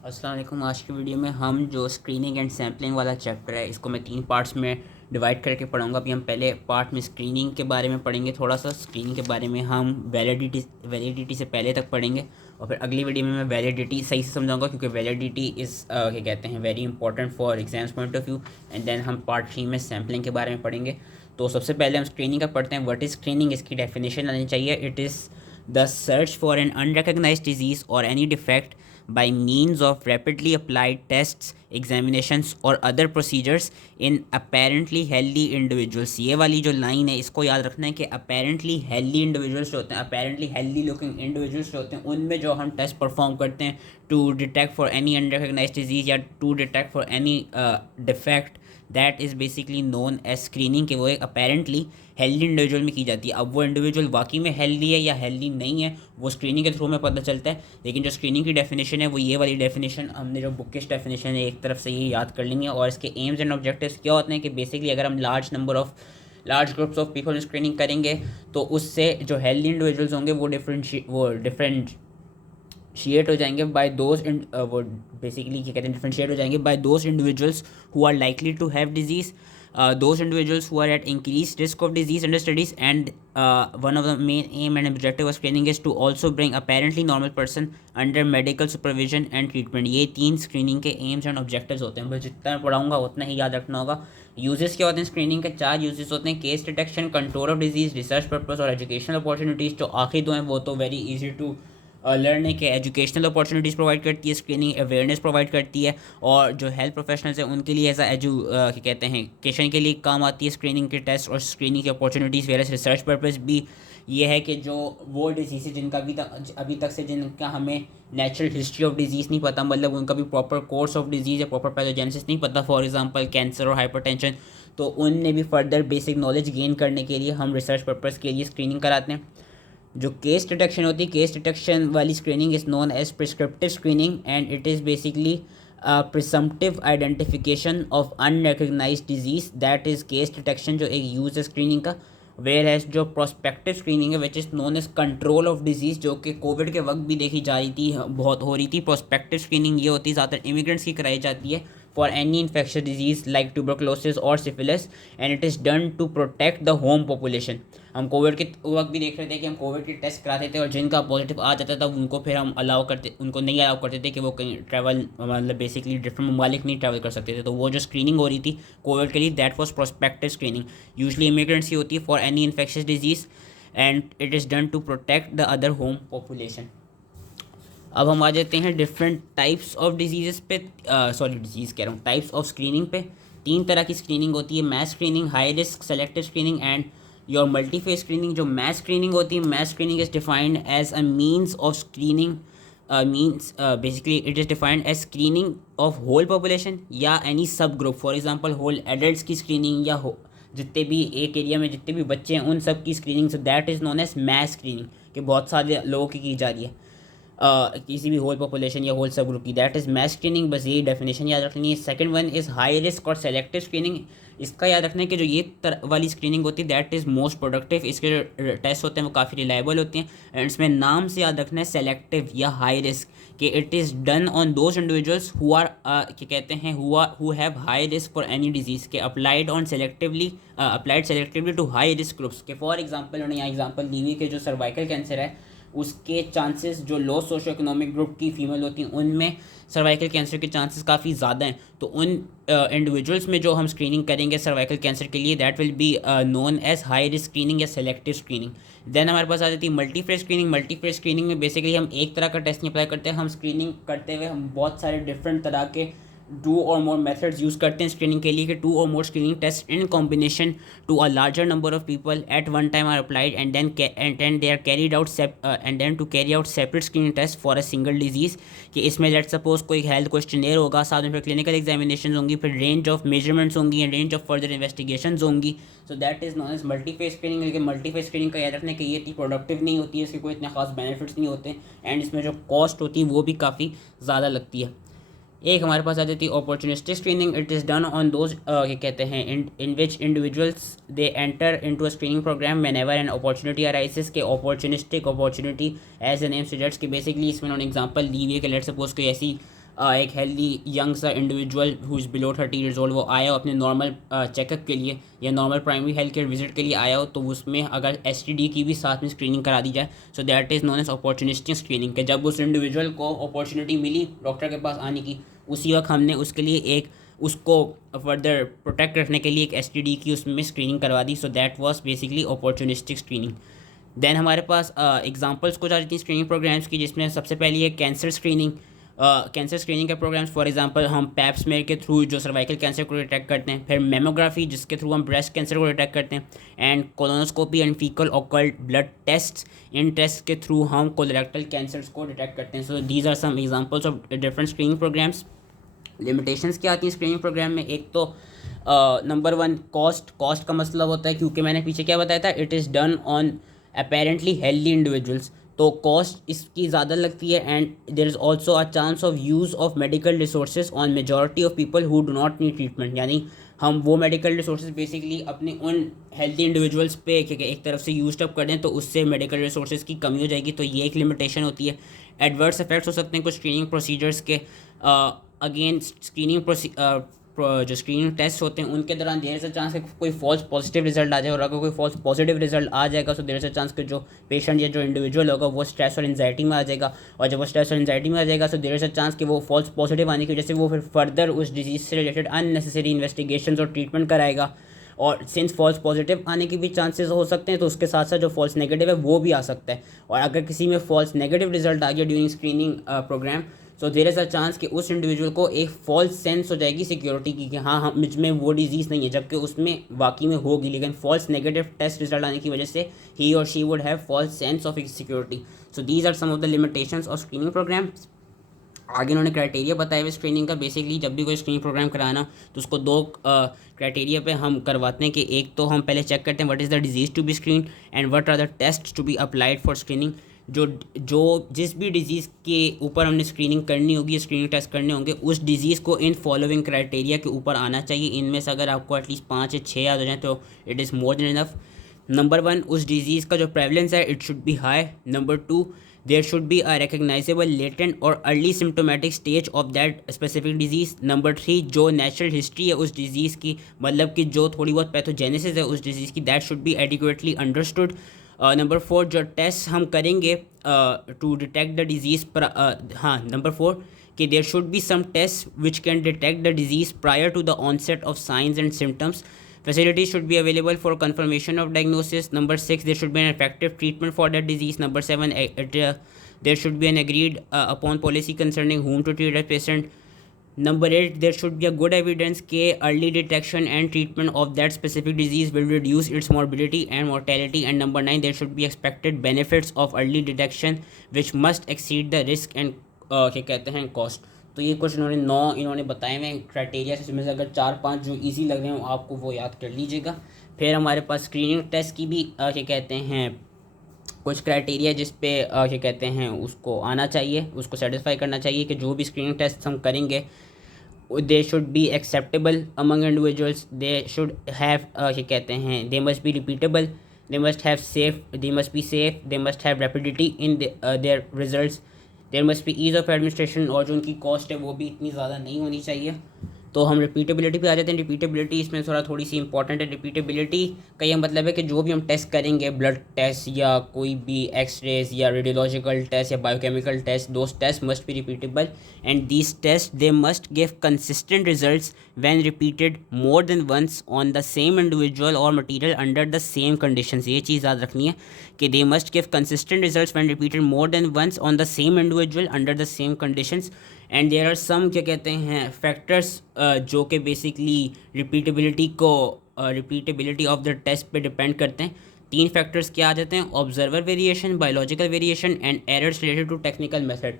अस्सलाम वालेकुम। आज की वीडियो में हम जो स्क्रीनिंग एंड सैम्पलिंग वाला चैप्टर है इसको मैं 3 पार्ट्स में डिवाइड करके पढ़ाऊँगा। अभी हम पहले पार्ट में स्क्रीनिंग के बारे में पढ़ेंगे, थोड़ा सा स्क्रीनिंग के बारे में हम वैलिडिटी से पहले तक पढ़ेंगे और फिर अगली वीडियो में मैं वैलिडिटी सही से समझाऊंगा क्योंकि वैलिडिटी इज़ क्या कहते हैं very important for exams point of view. And then हम पार्ट 3 में सैम्पलिंग के बारे में पढ़ेंगे। तो सबसे पहले हम स्क्रीनिंग का पढ़ते हैं। व्हाट इज़ स्क्रीनिंग, इसकी डेफिनेशन आनी चाहिए। It is the search for an unrecognized disease or any defect by means of rapidly applied tests, examinations or other procedures in apparently healthy individuals। ये वाली जो लाइन है इसको याद रखना है कि apparently healthy individuals जो होते हैं, apparently healthy looking individuals जो होते हैं, उनमें जो हम टेस्ट परफॉर्म करते हैं to detect for any unrecognized disease या to detect for any defect, that is basically known as screening, कि वो एक अपेरेंटली हेल्दी इंडिविजुअल में की जाती है। अब वो इंडिविजुअल वाकई में हेल्दी है या हेल्दी नहीं है वो स्क्रीनिंग के थ्रू में पता चलता है, लेकिन जो स्क्रीनिंग की डेफिनेशन है वो ये वाली डेफिनेशन हमने जो बुकिश डेफिनेशन है एक तरफ से ये याद कर लेंगे। और इसके एम्स एंड ऑब्जेक्टिव्स क्या होते हैं कि बेसिकली अगर हम लार्ज ग्रुप्स ऑफ पीपल में स्क्रीनिंग करेंगे तो उससे जो हेल्दी इंडिविजुअल्स होंगे वो डिफरेंशिएट हो जाएंगे बाय दोज वो बेसिकली क्या कहते हैं डिफरेंशिएट हो जाएंगे by those individuals who are likely to have disease, those individuals who are at increased risk of disease under studies, and one of the main aim and objective of screening is to also bring apparently normal person under medical supervision and treatment। ये 3 screening के AIIMS and objectives होते हैं। मैं जितना पढ़ाऊंगा उतना ही याद रखना होगा। यूजेस क्या होते हैं स्क्रीनिंग के? 4 यूजेस होते हैं: case detection, control of disease, research purpose और एजुकेशनल अपॉर्चुनिटीज़। जो आखिरी 2 हैं वो तो वेरी इजी टू लर्न के एजुकेशनल अपॉर्चुनिटीज़ प्रोवाइड करती है स्क्रीनिंग, अवेयरनेस प्रोवाइड करती है, और जो हेल्थ प्रोफेशनल्स हैं उनके लिए एज क्या कहते हैं एजुकेशन के लिए काम आती है स्क्रीनिंग के टेस्ट और स्क्रीनिंग की अपॉर्चुनिटीज़। वेरस रिसर्च पर्पस भी ये है कि जो वो डिजीज़ है जिनका अभी तक से जिनका हमें नेचुरल हिस्ट्री ऑफ डिजीज़ नहीं पता, मतलब उनका भी प्रॉपर कोर्स ऑफ डिजीज़ या प्रॉपर पैथोजेनेसिस नहीं पता, फॉर एग्जांपल कैंसर और हाइपरटेंशन, तो उनने भी फर्दर बेसिक नॉलेज गेन करने के लिए हम रिसर्च पर्पस के लिए स्क्रीनिंग कराते हैं। जो केस डिटेक्शन होती है, केस डिटेक्शन वाली screening is known as prescriptive screening and it is basically presumptive identification of unrecognised disease, that is case detection जो एक यूज़ है स्क्रीनिंग का। वेयर एज जो प्रोस्पेक्टिव स्क्रीनिंग है which is known as control of disease, जो कि Covid के वक्त भी देखी जा रही थी, बहुत हो रही थी। प्रोस्पेक्टिव स्क्रीनिंग ये होती है ज़्यादातर इमिग्रेंट्स की कराई जाती है for any infectious disease like tuberculosis or syphilis, and it is done to protect the home population। हम कोविड के वक्त भी देख रहे थे कि हम कोविड के टेस्ट कराते थे और जिनका पॉजिटिव आ जाता था उनको फिर हम उनको नहीं अलाउ करते थे कि वो कहीं ट्रैवल, मतलब बेसिकली डिफरेंट ममालिक नहीं ट्रैवल कर सकते थे। तो वो जो स्क्रीनिंग हो रही थी कोविड के लिए that was prospective screening. Usually immigrants की होती है for any infectious disease and it is done to protect the other home population. अब हम आ जाते हैं डिफरेंट टाइप्स ऑफ डिजीज़ पे, डिजीज़ कह रहा हूँ, टाइप्स ऑफ स्क्रीनिंग पे। 3 तरह की स्क्रीनिंग होती है: mass screening, high risk selective screening and your multiphase screening. जो मैस स्क्रीनिंग होती है, mass screening is defined as a means of screening, means basically it is defined as screening of whole population या any sub group. For example whole adults की screening या जितने भी एक area में जितने भी बच्चे हैं उन सब की screening, so that is known as mass screening, कि बहुत सारे लोगों की जा रही है किसी भी होल पॉपुलेशन या होल सब ग्रुप की, दैट इज़ मैस स्क्रीनिंग। बस यही डेफिनेशन याद रखनी है। Second one is high risk और सेलेक्टिव स्क्रीनिंग। इसका याद रखना है कि जो ये वाली स्क्रीनिंग होती है दैट इज़ मोस्ट प्रोडक्टिव, इसके जो टेस्ट होते हैं वो काफ़ी रिलायबल होते हैं। एंड इसमें नाम से याद रखना है सेलेक्टिव या हाई रिस्क, कि it is done on those individuals who are क्या कहते हैं who have high risk for any disease, के applied selectively to high risk groups. के फॉर एग्जाम्पल उन्होंने यहाँ एग्जाम्पल दी हुई कि जो सर्वाइकल कैंसर है उसके चांसेस जो लो सोशो इकोनॉमिक ग्रुप की फीमेल होती हैं उनमें सर्वाइकल कैंसर के चांसेस काफ़ी ज़्यादा हैं। तो उन इंडिविजुअल्स में जो हम स्क्रीनिंग करेंगे सर्वाइकल कैंसर के लिए that will be known as high risk screening या सेलेक्टिव स्क्रीनिंग। देन हमारे पास आ जाती है मल्टीफेस स्क्रीनिंग। मल्टीफेस स्क्रीनिंग में बेसिकली हम एक तरह का टेस्ट नहीं अप्लाई करते हैं, हम स्क्रीनिंग करते हुए हम बहुत सारे डिफरेंट तरह के 2 और मोर मेथड्स यूज़ करते हैं स्क्रीनिंग के लिए, कि 2 और more screening test in combination to a larger number of people at one time are applied and then they are carried out and then to carry out separate screening test for a single disease. कि इसमें let suppose कोई health questionnaire होगा, साथ में फिर clinical examination होंगी, फिर range of measurements होंगी and range of further investigation होंगी। So that is known as multiphase screening. लेकिन मल्टीफेस स्क्रीनिंग का याद रखना है कि ये इतनी प्रोडक्टिव नहीं होती है, इसके कोई इतने खास बेनिफिट्स नहीं होते एंड इसमें जो कॉस्ट होती है वो भी काफ़ी ज़्यादा लगती है। एक हमारे पास आ जाती है opportunistic screening. It is done on those क्या कहते हैं in which individuals they enter into a screening programme whenever an opportunity arises. के opportunistic opportunity as a name suggests, कि बेसिकली इसमें उन्होंने एग्जांपल दी हुई है कि लेट सपोज कोई ऐसी एक हेल्दी यंग सा individual who is below 30 years old वो आया हो अपने नॉर्मल चेकअप के लिए या normal primary health care visit के लिए आया हो, तो उसमें अगर STD की भी साथ में स्क्रीनिंग करा दी जाए, so that is known as opportunistic screening, के जब उस इंडिविजुअल को अपॉर्चुनिटी मिली डॉक्टर के पास आने की, उसी वक्त हमने उसके लिए एक उसको फर्दर प्रोटेक्ट रखने के लिए एक STD की उसमें स्क्रीनिंग करवा दी। So that was basically opportunistic screening. Then हमारे पास एग्जांपल्स कुछ आ जाती हैं स्क्रीनिंग प्रोग्राम्स की, जिसमें सबसे पहली है कैंसर स्क्रीनिंग। कैंसर स्क्रीनिंग के प्रोग्राम्स फॉर एग्जांपल हम पैप स्मेयर के थ्रू जो सर्वाइकल कैंसर को डिटेक्ट करते हैं, फिर मेमोग्राफी जिसके थ्रू हम ब्रेस्ट कैंसर को डिटेक्ट करते हैं, and colonoscopy and faecal occult blood test, इन टेस्ट के थ्रू हम कोलोरेक्टल कैंसर्स को डिटेक्ट करते हैं। So these are some examples of different screening programmes. Limitations क्या आती हैं स्क्रीनिंग प्रोग्राम में? एक तो नंबर वन कॉस्ट का मतलब होता है, क्योंकि मैंने पीछे क्या बताया था, it is done on apparently healthy individuals, तो कॉस्ट इसकी ज़्यादा लगती है। And there is also a chance of use of medical resources on majority of people who do not need treatment, यानी हम वो मेडिकल रिसोर्सेज बेसिकली अपने उन हेल्दी इंडिविजुअल्स पे एक तरफ से यूज अप कर दें, तो उससे मेडिकल रिसोर्सेज की कमी हो जाएगी, तो ये एक लिमिटेशन होती है। एडवर्स इफेक्ट्स हो सकते हैं कुछ स्क्रीनिंग प्रोसीजर्स के अगेंस्ट स्क्रीनिंग जो स्क्रीनिंग टेस्ट होते हैं उनके दौरान देर से चांस कि कोई फॉल्स पॉजिटिव रिजल्ट आ जाए, और अगर कोई फॉल्स पॉजिटिव रिजल्ट आ जाएगा तो देर से चांस कि जो पेशेंट या जो इंडिविजुअल होगा वो स्ट्रेस और एंजाइटी में आ जाएगा, और जब वो स्ट्रेस और एंजाइटी में आ जाएगा तो देर से चांस कि वो फॉल्स पॉजिटिव आने की वजह से वो फिर फर्दर उस डिजीज़ से रिलेटेड अननेसेसरी इन्वेस्टिगेशन और ट्रीटमेंट कराएगा। और सिंस फॉल्स पॉजिटिव आने की भी चांसेस हो सकते हैं, तो उसके साथ साथ जो फॉल्स नेगेटिव है वो भी आ सकता है। और अगर किसी में फॉल्स नेगेटिव रिजल्ट आ गया during screening programme, so there is a chance कि उस इंडिविजुअल को एक फॉल्स सेंस हो जाएगी सिक्योरिटी की कि हाँ हम मुझ में वो डिजीज़ नहीं है, जबकि उसमें वाकई में होगी, लेकिन फॉल्स नेगेटिव टेस्ट रिजल्ट आने की वजह से ही और she would have false sense of security. So these are some of the limitations of screening programme. आगे उन्होंने क्राइटेरिया बताया हुआ स्क्रीनिंग का। बेसिकली जब भी कोई स्क्रीनिंग प्रोग्राम कराना तो उसको दो क्राइटेरिया पे हम करवाते हैं, कि एक तो हम पहले चेक करते हैं what is the disease to be screen and what are the test to be applied for screening. जो जिस भी डिज़ीज़ के ऊपर हमने स्क्रीनिंग करनी होगी, स्क्रीनिंग टेस्ट करने होंगे, उस डिज़ीज़ को इन फॉलोइंग क्राइटेरिया के ऊपर आना चाहिए। इनमें से अगर आपको एटलीस्ट 5 या 6 याद हो जाए तो it is more than enough. Number one, उस डिज़ीज़ का जो प्रेवलेंस है it should be high. Number two, there should be a recognizable latent or early symptomatic stage of that specific disease. Number three, जो natural history है उस disease की, मतलब कि जो थोड़ी बहुत पैथोजेनेसिस है उस डिज़ीज़ की, that should be adequately understood. Number four, जो टेस्ट हम करेंगे टू डिटेक्ट द डिजीज़, हाँ नंबर फोर, कि there should be some test which can detect the disease prior to the onset of signs and symptoms. Facilities should be available for confirmation of diagnosis. Number 6, there should be an effective treatment for that disease. Number 7, there should be an agreed upon policy concerning whom to treat a patient. Number 8, there should be a good evidence that early detection and treatment of that specific disease will reduce its morbidity and mortality. And number 9, there should be expected benefits of early detection which must exceed the risk and क्या कहते हैं cost. तो ये कुछ इन्होंने बताए हुए criteria, इसमें से अगर 4-5 जो इजी लग रहे हो आपको वो याद कर लीजिएगा। फिर हमारे पास स्क्रीनिंग टेस्ट की भी क्या कहते हैं कुछ क्राइटेरिया, जिस पे क्या कहते हैं उसको आना चाहिए, उसको सेटिस्फाई करना चाहिए कि जो भी स्क्रीनिंग टेस्ट हम करेंगे they should be acceptable among individuals, they should have क्या कहते हैं they must be repeatable, they must be safe, they must have rapidity in their results, there must be ease of administration, और जो उनकी cost है वो भी इतनी ज़्यादा नहीं होनी चाहिए। तो हम रिपीटेबिलिटी पे आ जाते हैं। रिपीटेबिलिटी इसमें थोड़ी सी इंपॉर्टेंट है। रिपीटेबिलिटी का यह मतलब है कि जो भी हम टेस्ट करेंगे, ब्लड टेस्ट या कोई भी एक्सरेज या रेडियोलॉजिकल टेस्ट या biochemical test, those test must be repeatable and these test they must give consistent results when repeated more than once on the same individual और material under the same conditions. ये चीज़ याद रखनी है कि they must give consistent results when repeated more than once on the same individual under the same conditions. And there are some क्या कहते हैं फैक्टर्स जो कि basically repeatability of the test पे डिपेंड करते हैं। 3 फैक्टर्स क्या आ जाते हैं? Observer variation, biological variation and errors related to technical method.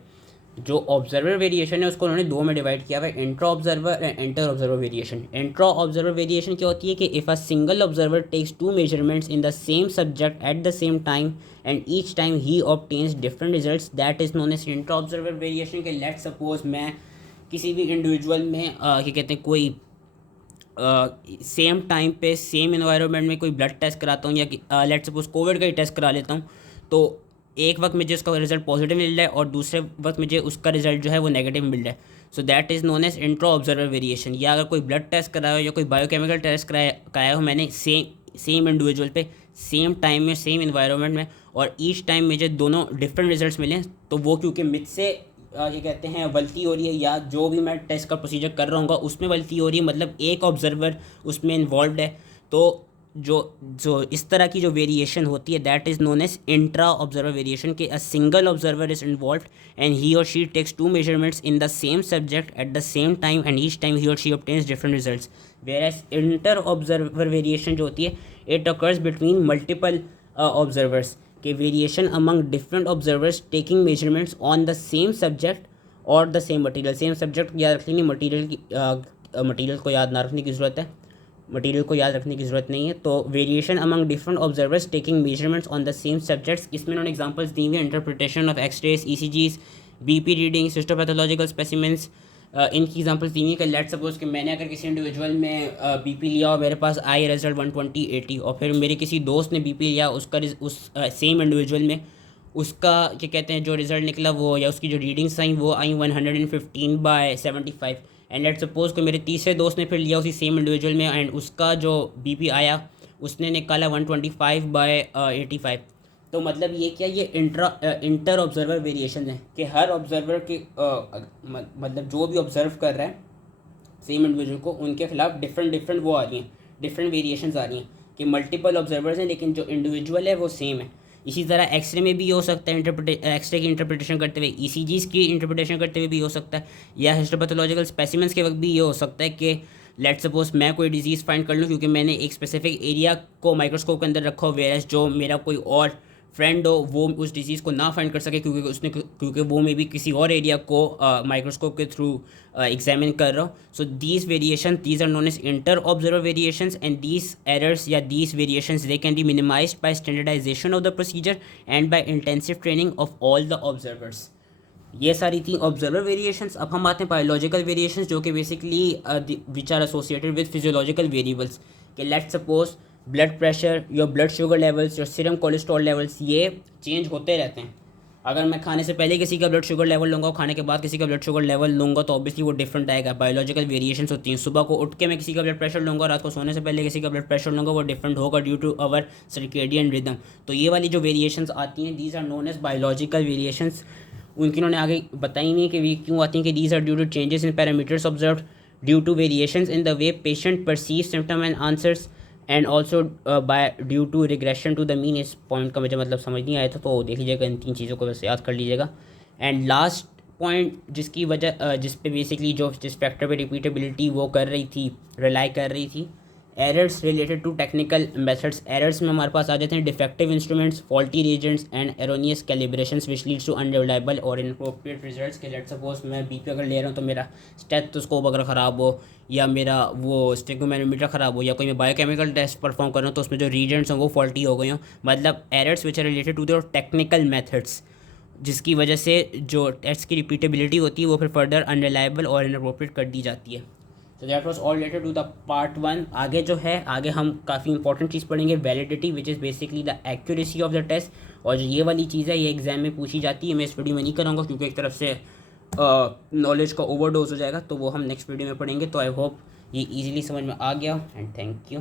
जो ऑब्जर्वर वेरिएशन है उसको उन्होंने 2 में डिवाइड किया हुआ है, intra observer and inter observer variation. Intra observer variation क्या होती है कि if a single observer takes 2 measurements in the same subject at the same time and each time he obtains different results, that is known as intra observer variation. के let suppose मैं किसी भी individual में क्या कहते हैं कोई same time पे सेम एनवायरनमेंट में कोई ब्लड टेस्ट कराता हूँ, या लेट सपोज कोविड का ही टेस्ट करा लेता हूँ, तो एक वक्त मुझे उसका रिजल्ट पॉजिटिव मिल रहा है और दूसरे वक्त मुझे उसका रिजल्ट जो है वो नेगेटिव मिल रहा है, so that is known as intra observer variation. या अगर कोई ब्लड टेस्ट कराया हो या कोई बायोकेमिकल टेस्ट कराया हो मैंने सेम इंडिविजुअल पे, सेम टाइम में, सेम इन्वायरमेंट में, और ईच टाइम मुझे दोनों डिफरेंट रिजल्ट्स मिले, तो वो क्योंकि मुझसे ये कहते हैं गलती हो रही है, या जो भी मैं टेस्ट का प्रोसीजर कर रहा हूँ उसमें गलती हो रही है, मतलब एक ऑब्जर्वर उसमें इन्वॉल्व है, तो जो जो इस तरह की जो वेरिएशन होती है that is known as intra observer variation, कि a single observer is involve and he और she takes two measurements in the same subject at the same time and each time he और she obtains different results. Whereas inter observer variation जो होती है it occurs between multiple observers, के variation among different observers taking measurements on the same subject और the same material. Same subject याद रखने की, material को याद ना रखने की ज़रूरत है, मटीरियल को याद रखने की ज़रूरत नहीं है। तो variation among different observers taking measurements on the same subjects, इसमें उन्होंने एग्जांपल्स दी हुई है, interpretation of x rays, ECGs, BP reading, cytopathological specimens. इनकी एग्जांपल्स दी हुई है कि लेट्स सपोज कि मैंने अगर किसी इंडिविजुअल में बीपी लिया और मेरे पास आई रिजल्ट 120/80, और फिर मेरे किसी दोस्त ने बीपी लिया, उसका उस सेम इंडिविजुअल में उसका क्या कहते हैं जो रिज़ल्ट निकला वो, या उसकी जो रीडिंग्स आई वो आई 115/75, एंड लेट सपोज को मेरे तीसरे दोस्त ने फिर लिया उसी सेम इंडिविजुअल में एंड उसका जो बीपी आया उसने निकाला 125/85। तो मतलब ये क्या, ये इंटर ऑब्जर्वर वेरिएशन है कि हर ऑब्जर्वर के मतलब जो भी ऑब्जर्व कर रहा है सेम इंडिविजुअल को, उनके खिलाफ डिफरेंट वो आ रही हैं, डिफरेंट वेरिएशंस आ रही हैं, कि मल्टीपल ऑब्जर्वर्स हैं लेकिन जो इंडिविजुअल है वो सेम है। इसी तरह एक्सरे में भी ये हो सकता है, एक्सरे की इंटरप्रिटेशन करते हुए, ईसीजीज की इंटरप्रिटेशन करते हुए भी हो सकता है, या हिस्टोपैथोलॉजिकल स्पेसिमेंट्स के वक्त भी ये हो सकता है कि लेट सपोज मैं कोई डिजीज़ फाइंड कर लूँ क्योंकि मैंने एक स्पेसिफिक एरिया को माइक्रोस्कोप के अंदर रखा हो, वेयरएज जो मेरा कोई और फ्रेंड हो वो उस डिजीज़ को ना फाइंड कर सके क्योंकि वो मे बी किसी और एरिया को माइक्रोस्कोप के थ्रू एग्जामिन कर रहा हो। So these variation these are known as inter observer variations and these errors या these variations they can be minimised by standardisation of the procedure and by intensive training of all the observers. ये सारी थी observer variations. अब हम आते हैं biological variations जो कि basically which are associated with physiological variables, कि let's suppose blood pressure, your blood sugar levels, your serum cholesterol levels, ये चेंज होते रहते हैं। अगर मैं खाने से पहले किसी का ब्लड शुगर लेवल लूँगा और खाने के बाद किसी का ब्लड शुगर लेवल लूँगा तो ऑब्वियसली वो डिफरेंट आएगा। बायोलॉजिकल वेरिएशंस होती हैं। सुबह को उठ के मैं किसी का ब्लड प्रेशर लूँगा, रात को सोने से पहले किसी का ब्लड प्रेशर लूँगा, वो डिफरेंट होगा due to our circadian rhythm. तो ये वाली जो वेरिएशंस आती हैं these are known as biological variations. उनकी उन्होंने आगे बताई नहीं कि वे क्यों आती हैं, कि these are due to changes in parameters observed due to variations in the way patient perceive symptom and answers and also by due to regression to the mean. इस पॉइंट का मुझे मतलब समझ नहीं आया था तो देख लीजिएगा, इन तीन चीज़ों को वैसे याद कर लीजिएगा। एंड लास्ट पॉइंट जिसकी वजह जिस पे बेसिकली जिस फैक्टर पे रिपीटेबिलिटी वो कर रही थी, रिलाई कर रही थी, errors related to technical methods. Errors में हमारे पास आ जाते हैं defective instruments, faulty reagents and erroneous calibrations which leads to unreliable और इनअप्रोप्रिएट रिजल्ट्स। के लेट सपोज मैं बीपी अगर ले रहा हूँ तो मेरा स्टेथोस्कोप अगर ख़राब हो, या मेरा वो स्टेगोमैनोमीटर ख़राब हो, या कोई मैं बायोकेमिकल टेस्ट परफॉर्म कर रहा हूँ तो उसमें जो रीजेंट्स हों वो फॉल्टी हो गए हों, मतलब errors which are related to the technical methods, जिसकी वजह से जो टेस्ट की रिपीटेबिलिटी होती है वो फिर फर्दर अनरिलायबल और इनअप्रोप्रिएट कर दी जाती है। तो that was all related to the part 1। आगे जो है, आगे हम काफ़ी इंपॉर्टेंट चीज़ पढ़ेंगे, validity which is basically the accuracy of the test. और जो ये वाली चीज़ है ये एग्जाम में पूछी जाती है, मैं इस वीडियो में नहीं कराऊंगा क्योंकि एक तरफ से नॉलेज का ओवरडोज हो जाएगा, तो वो हम नेक्स्ट वीडियो में पढ़ेंगे। तो आई होप ये ईजिली समझ में आ गया एंड थैंक यू।